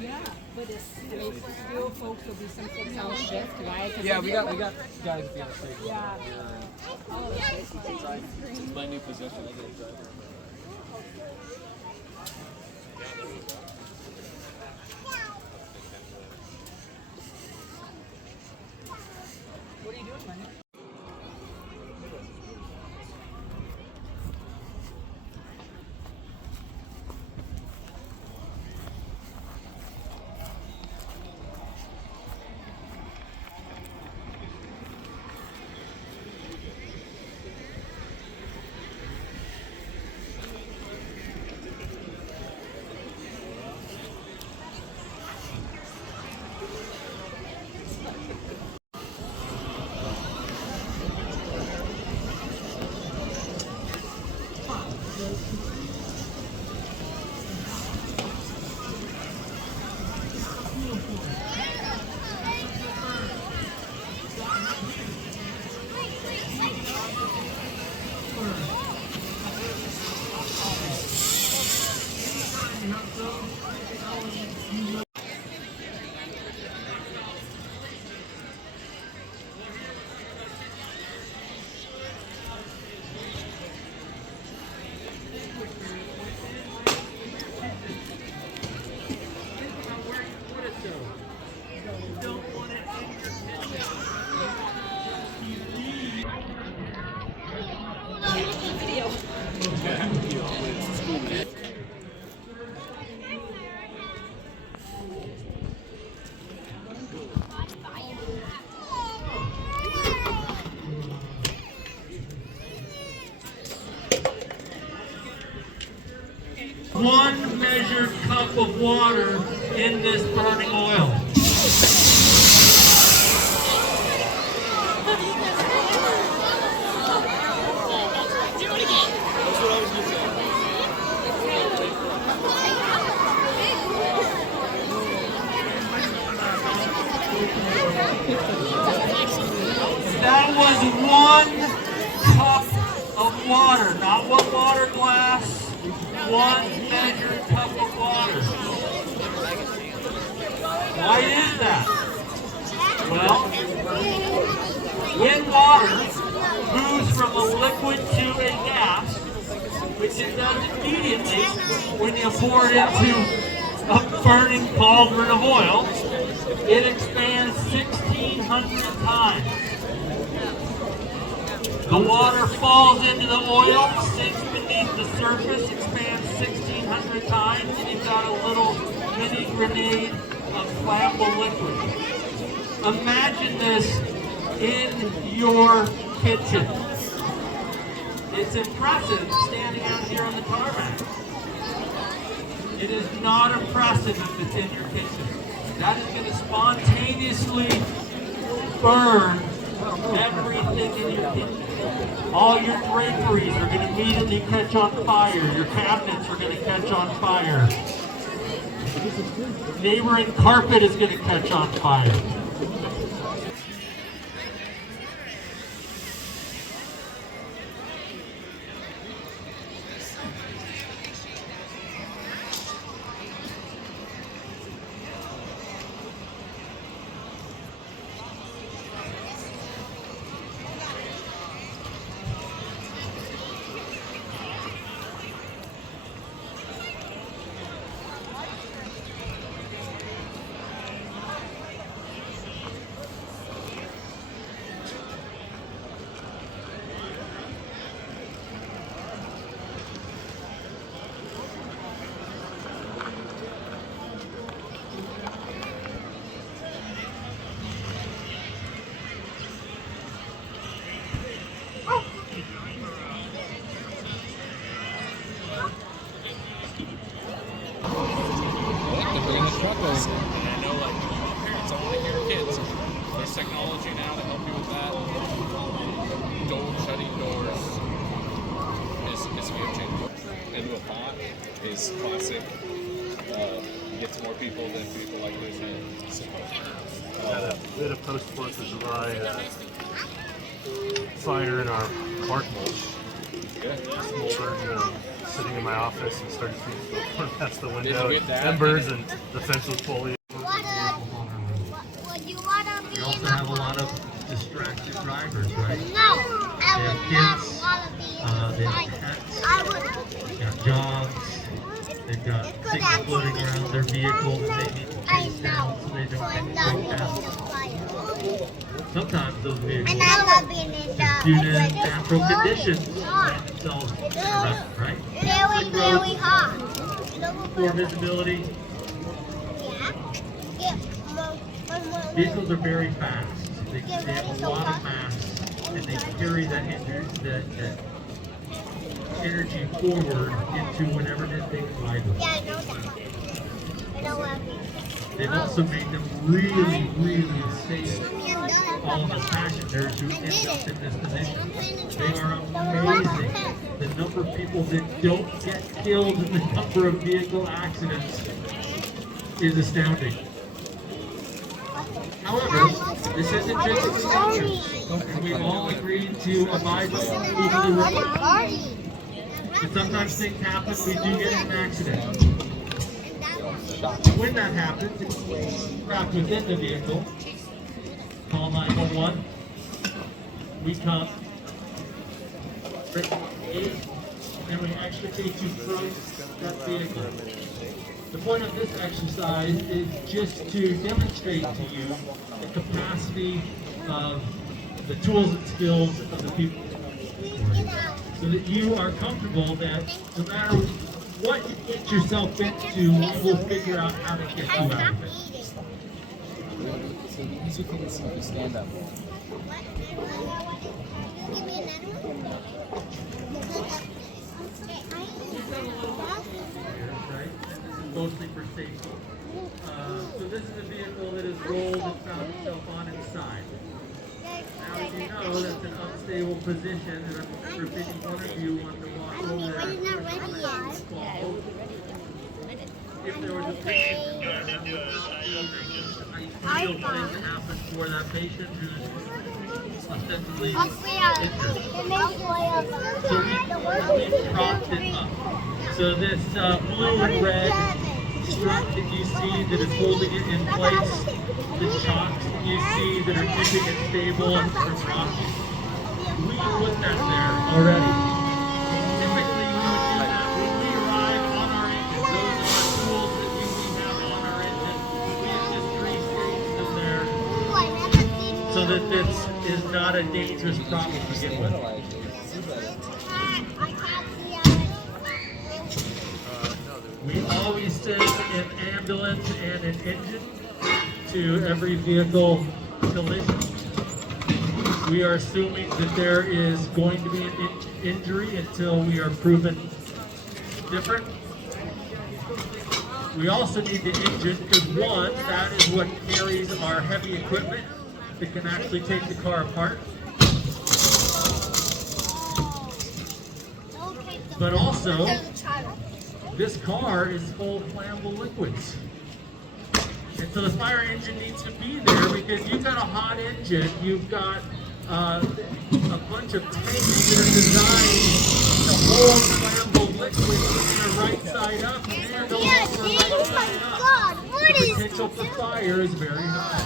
Yeah, but it's, still folks will be some folks on shift, right? Yeah, we got guys at the other station. Yeah. Oh, Since my new position, I get a driver. what are you doing, Lenny? One measured cup of water in this burning oil. That was 1 cup of water, not 1 water glass. 1 measured cup of water. Why is that? Well, when water moves from a liquid to a gas, which it does immediately when you pour it into a burning cauldron of oil, it expands 1,600 times. The water falls into the oil, sinks beneath the surface, expands 1,600 times, and you've got a little mini grenade of flammable liquid. Imagine this in your kitchen. It's impressive standing out here on the tarmac. It is not impressive if it's in your kitchen. That is going to spontaneously burn everything in your kitchen. All your draperies are going to immediately catch on fire. Your cabinets are going to catch on fire. Neighboring carpet is going to catch on fire. I know, like, parents, I want to hear kids. There's technology now to help you with that. Shutting doors is a game changer. Into a pot is classic. Gets more people than people like this. So, we had a post-4th of July fire in our bark mulch. good. Smoldered sitting in my office and started seeing smoke past the window. Did you get that? Embers and the fence was fully. We also have a lot of distracted drivers, right? They have kids, they have pets, they've got jobs, they've got things floating around their vehicle that they need to chase down so they don't get broke down. Sometimes those vehicles, just due to natural conditions, find themselves around, right? Very hot. Poor visibility. Vehicles are very fast. They have a lot of mass, and they carry that energy forward into whatever it is they collide with. Yeah, I know that. They've also made them really, really safe. All of the passengers who end up in this position. They are amazing. The number of people that don't get killed in the number of vehicle accidents is astounding. However, this isn't just exceptions. We all agreed to abide by the rules. But sometimes things happen, we do get in an accident. When that happens, it's trapped within the vehicle. Call 911. We come, and we extricate you from that vehicle. The point of this exercise is just to demonstrate to you the capacity of the tools and skills of the people, so that you are comfortable that no matter what you get yourself into, we will figure out how to get you out of it. Stand up. Right? Mostly for safety. So this is a vehicle that is rolled and found itself on its side. Now, as you know, that's an unstable position, and I'm sure if any one of you wanted to walk over there and fall over. If there was a patient in there, that would not be an ideal thing to happen for that patient who's ostensibly injured. So we've propped it up. So this blue and red strut that you see that is holding it in place, the chocks that you see that are keeping it stable and from rocking, we put that there already. Typically we would do that when we arrive on our engine. Those are the tools that we have on our engine. We have just pre-staged them there so that this is not a dangerous problem to begin with. We always say an ambulance and an engine to every vehicle collision. We are assuming that there is going to be an injury until we are proven different. We also need the engine because one, that is what carries our heavy equipment that can actually take the car apart. But also, this car is full of flammable liquids. And so the fire engine needs to be there because you've got a hot engine, you've got a bunch of tanks that are designed to hold flammable liquids when they're right side up and also right side up. The potential for fire is very high.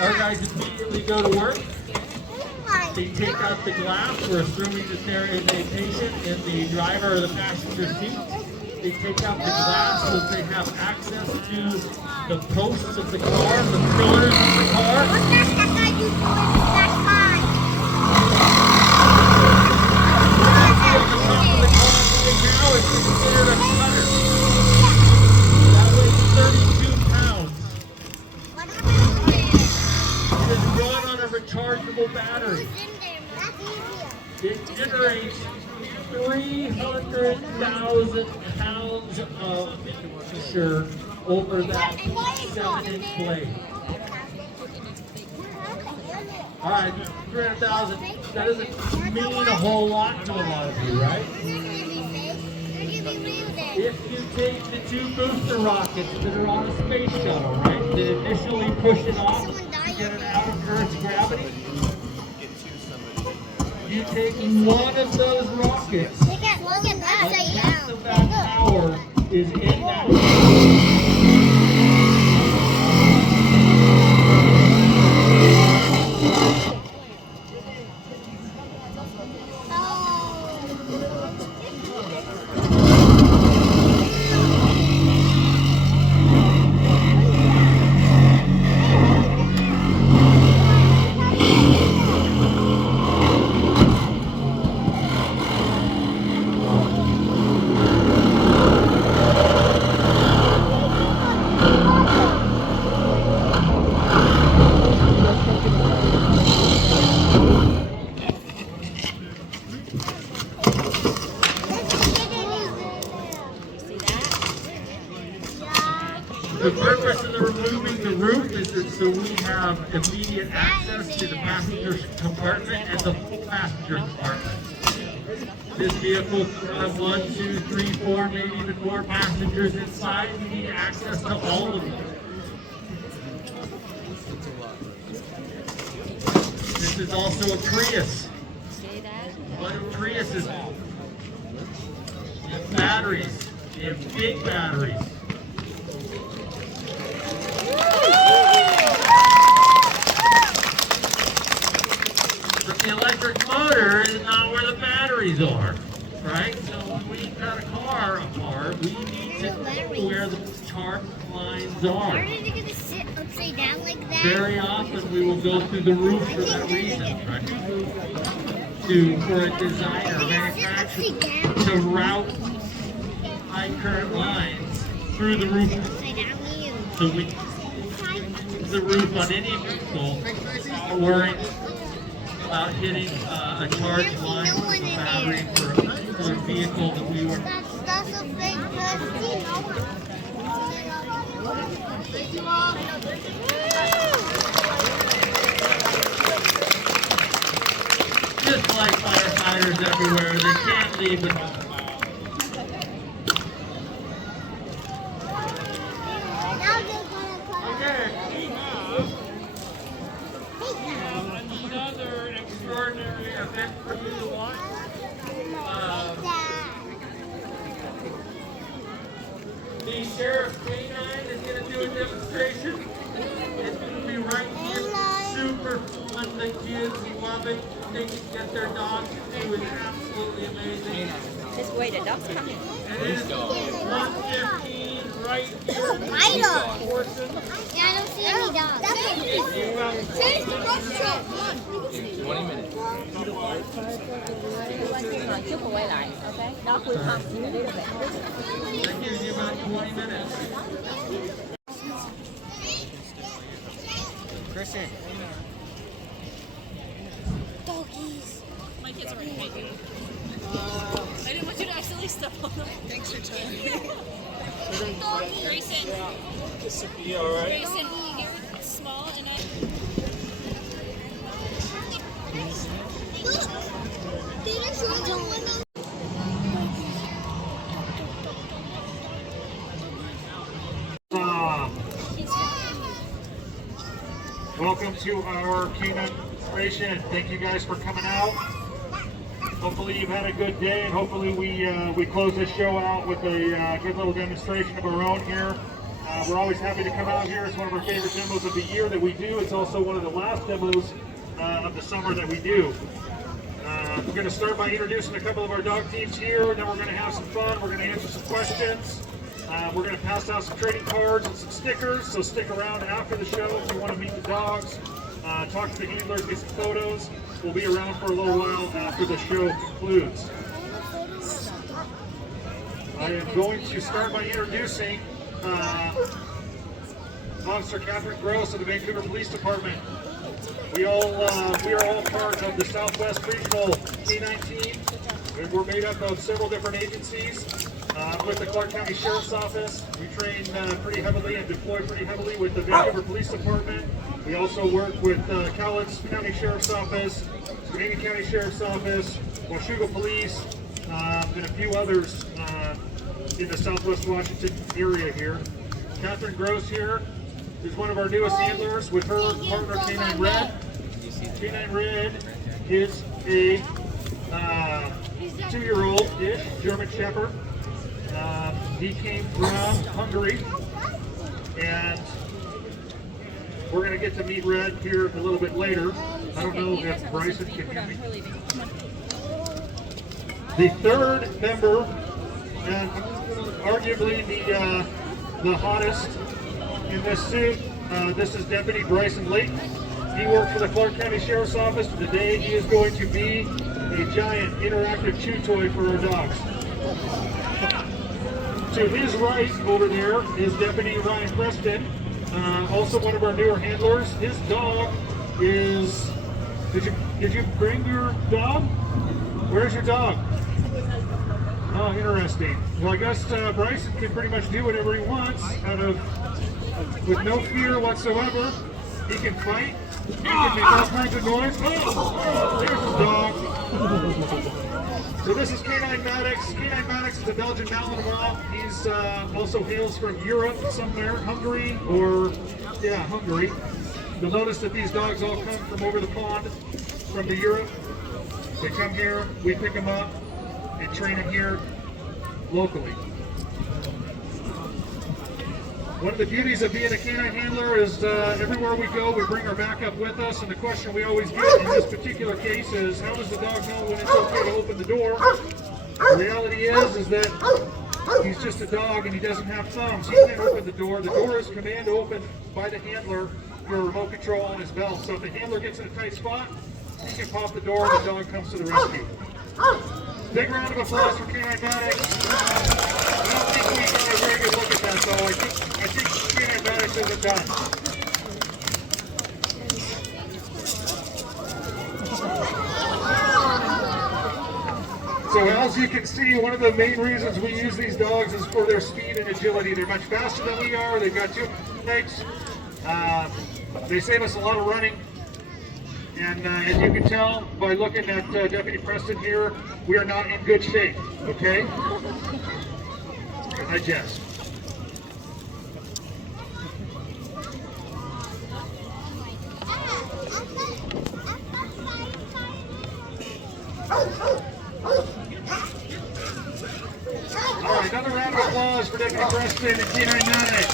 Our guys immediately go to work. They take out the glass. We're assuming that there is a patient in the driver or the passenger seat. They take out the glass so that they have access to the posts of the car, the pillars of the car. The top of the car right now is considered a cutter. That weighs 32 pounds. It is run on a rechargeable battery. It generates 300,000 pounds of pressure over that 7-inch blade. All right, 300,000. That doesn't mean a whole lot to a lot of you, right? If you take the 2 booster rockets that are on a space shuttle, right, that initially push it off to get it out of Earth's gravity, you take one of those rockets is in that. The purpose of the removing the roof is that so we have immediate access to the passenger compartment and the full passenger compartment. This vehicle could have 1, 2, 3, 4, maybe even more passengers inside. We need access to all of them. This is also a Prius. What do Priuses have? Batteries. They have big batteries. But the electric motor is not where the batteries are, right? So when we cut a car apart, we need to know where the charge lines are. Are they going to sit upside down like that? Very often we will go through the roof for that reason, right? For a designer, a manufacturer, to route high current lines through the roof. So we the roof on any vehicle without worrying about hitting a charge line with a battery for a particular vehicle that we were. That's a big person. Just like firefighters everywhere, they can't leave it. Another extraordinary event for you to watch. The Sheriff's Canine is going to do a demonstration. It's going to be right here. Super fun. The kids love it. They can get their dogs to do. It's absolutely amazing. This way, the dog's coming. It is 1:15 right here. My dog. Yeah, I don't see any dogs. 20 minutes. trước một quay lại, okay? Dog will come in a little bit. That gives you about 20 minutes. Gresham. Doggies. My kids are right. I didn't want you to accidentally step on them. Thanks for telling me. Grayson. This will be all right. Grayson, you're small enough. Welcome to our canine demonstration. Thank you guys for coming out. Hopefully you've had a good day, and hopefully we close this show out with a good little demonstration of our own here. We're always happy to come out here. It's one of our favorite demos of the year that we do. It's also one of the last demos of the summer that we do. We're going to start by introducing a couple of our dog teams here, then we're going to have some fun. We're going to answer some questions. We're going to pass out some trading cards and some stickers, so stick around after the show if you want to meet the dogs, talk to the handlers, get some photos. We'll be around for a little while after the show concludes. I am going to start by introducing Officer Catherine Gross of the Vancouver Police Department. We are all part of the Southwest Regional K-9 team. We're made up of several different agencies. With the Clark County Sheriff's Office, we train pretty heavily and deploy pretty heavily with the Vancouver Police Department. We also work with Cowlitz County Sheriff's Office, Canadian County Sheriff's Office, Washougal Police, and a few others in the Southwest Washington area here. Catherine Gross here is one of our newest handlers with her partner K9 Red. K9 Red is a 2-year-old-ish German Shepherd. He came from Hungary, and we're going to get to meet Red here a little bit later. I don't know if Bryson can hear me. The third member, and arguably the hottest in this suit, this is Deputy Bryson Layton. He worked for the Clark County Sheriff's Office. Today he is going to be a giant interactive chew toy for our dogs. To his right over there is Deputy Ryan Preston, also one of our newer handlers. His dog is, did you bring your dog? Where's your dog? Oh, interesting. Well, I guess Bryson can pretty much do whatever he wants with no fear whatsoever. He can fight. He can make all kinds of noise. Oh, there's his dog. So this is Canine Maddox. Canine Maddox is a Belgian Malinois. He's also hails from Europe somewhere, Hungary, Hungary. You'll notice that these dogs all come from over the pond, from the Europe. They come here, we pick them up, and train them here locally. One of the beauties of being a canine handler is everywhere we go, we bring our backup with us, and the question we always get in this particular case is, how does the dog know when it's okay to open the door? The reality is that he's just a dog and he doesn't have thumbs. He can't open the door. The door is command opened by the handler through a remote control on his belt. So if the handler gets in a tight spot, he can pop the door and the dog comes to the rescue. Big round of applause for Canine Maddox. I don't think we got a very good look at that, though. I think Canine Maddox isn't done. So as you can see, one of the main reasons we use these dogs is for their speed and agility. They're much faster than we are. They've got 2 legs. They save us a lot of running. And as you can tell by looking at Deputy Preston here, we are not in good shape, okay? I jest. All right, another round of applause for Deputy Preston and Canine Maddox.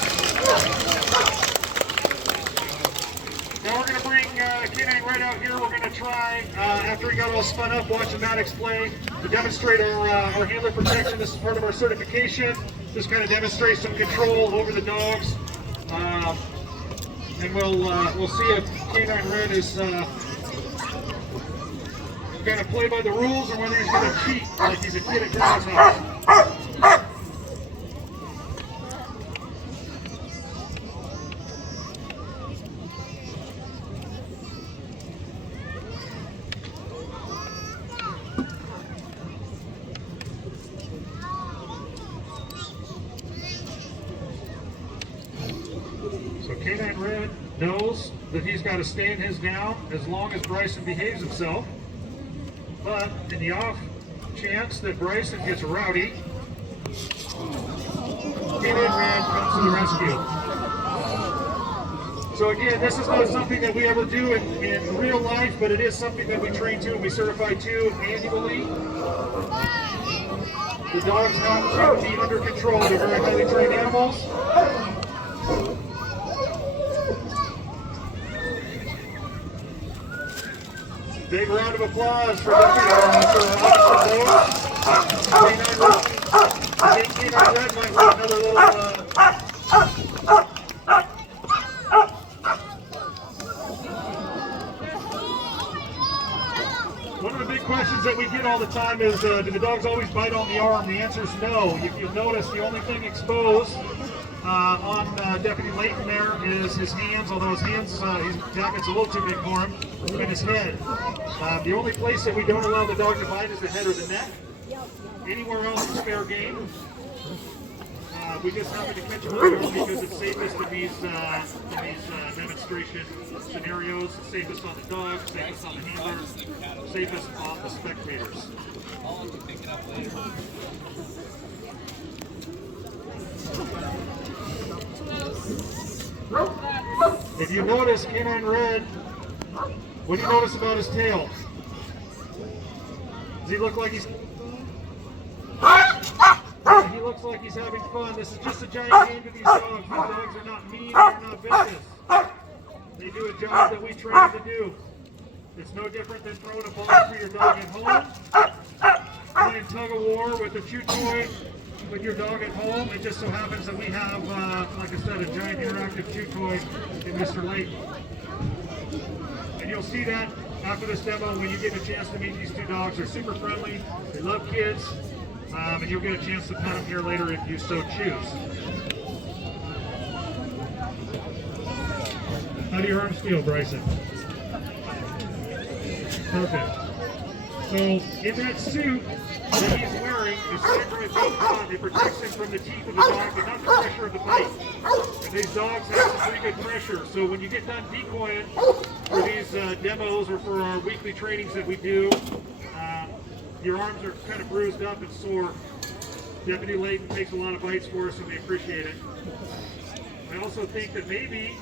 Now we're going to bring Canine right out here. We're going to try, after he got all spun up, watching Maddox play, to demonstrate our handler protection. This is part of our certification. This kind of demonstrates some control over the dogs. And we'll see if Canine Red is going to play by the rules or whether he's going to cheat like he's a kid at Grandma's house. So Canine Red knows that he's got to stand his ground as long as Bryson behaves himself. But in the off chance that Bryson gets rowdy, Canine Red comes to the rescue. So again, this is not something that we ever do in real life, but it is something that we train to and we certify to annually. The dogs have to be under control. They're very highly trained animals. Big round of applause for Canine Red might want another little. One of the big questions that we get all the time is, do the dogs always bite on the arm? The answer is no. If you'll notice, the only thing exposed on Deputy Layton there is his hands, although his hands, his jacket's a little too big for him, and his head. The only place that we don't allow the dog to bite is the head or the neck. Anywhere else is fair game. We just happen to catch him because it's safest in these demonstration scenarios. Safest on the dogs, safest on the handlers, safest on the spectators. I'll pick it up later. If you notice Canine Red, what do you notice about his tail? Does he look like he's... He looks like he's having fun. This is just a giant game to these dogs. These dogs are not mean, they're not vicious. They do a job that we train them to do. It's no different than throwing a ball for your dog at home, playing tug of war with a chew toy with your dog at home. It just so happens that we have, like I said, a giant interactive chew toy in Mr. Layton. And you'll see that after this demo when you get a chance to meet these two dogs. They're super friendly, they love kids, and you'll get a chance to pet them here later if you so choose. How do your arms feel, Bryson? Perfect. So in that suit that he's wearing, the Sandroid bait on, it protects him from the teeth of the dog, but not the pressure of the bite. And these dogs have some pretty good pressure. So when you get done decoying for these demos or for our weekly trainings that we do, your arms are kind of bruised up and sore. Deputy Layton takes a lot of bites for us, and we appreciate it. I also think that maybe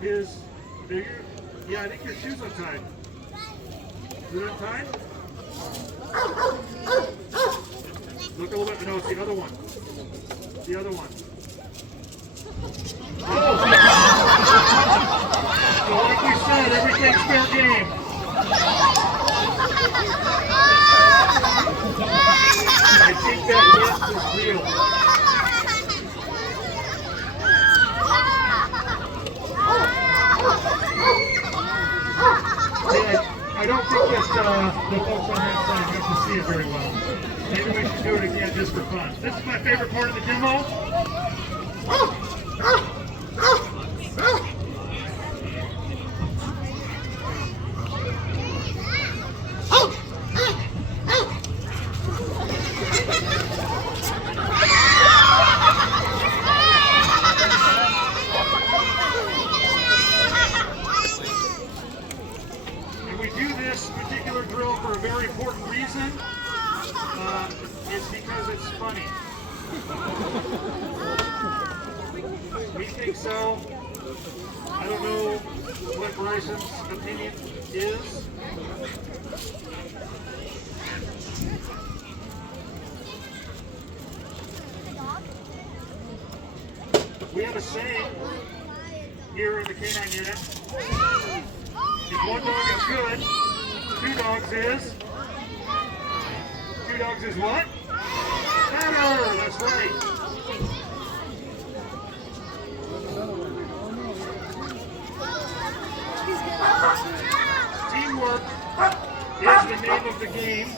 I think your shoe's untied. Is it untied? Look a little bit. No, it's the other one. The other one. Oh! So like we said, everything's fair game. I think that lift is real. I don't think that the folks on that side get to see it very well. Maybe we should do it again just for fun. This is my favorite part of the demo. For a very important reason. It's because it's funny. We think so. I don't know what Bryson's opinion is. We have a saying here in the canine unit. If one dog is good, two dogs is what? Better! That's right. Teamwork is the name of the game.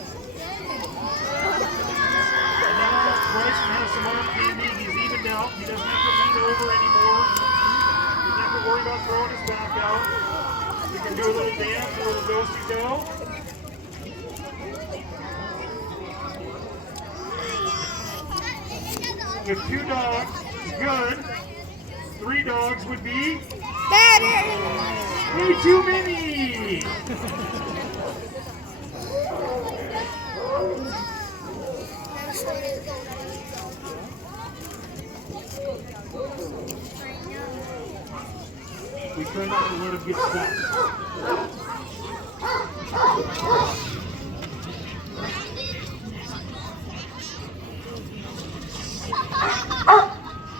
Now Bryson has some arm candy. He's evened out. He doesn't have to lean over anymore. He doesn't have to worry about throwing his back out. We can do a little dance, a little go-see-go. With two dogs, good. Three dogs would be better. Way too many. We try not to let him get stuck.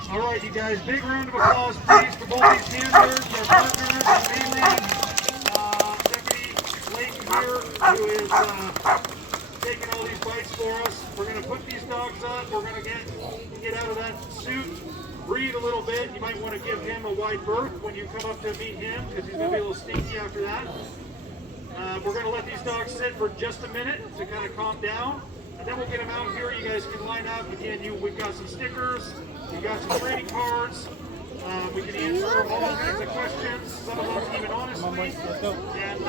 All right, you guys, big round of applause, please, for both these handlers, our partners, and mainly Deputy Layton here, who is taking all these bites for us. We're going to put these dogs up. We're going to get out of that suit, breathe a little bit. You might want to give him a wide berth when you come up to meet him, because he's going to be a little stinky after that. We're going to let these dogs sit for just a minute to kind of calm down. And then we'll get them out here. You guys can line up. Again, we've got some stickers. We've got some trading cards. We can answer all kinds of questions, some of them even honestly. And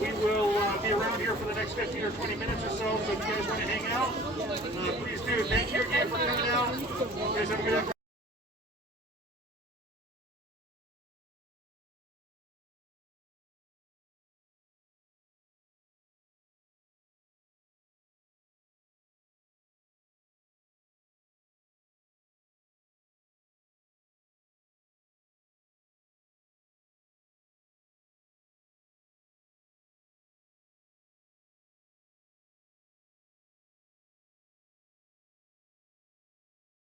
we will be around here for the next 15 or 20 minutes or so. So if you guys want to hang out, please do. Thank you again for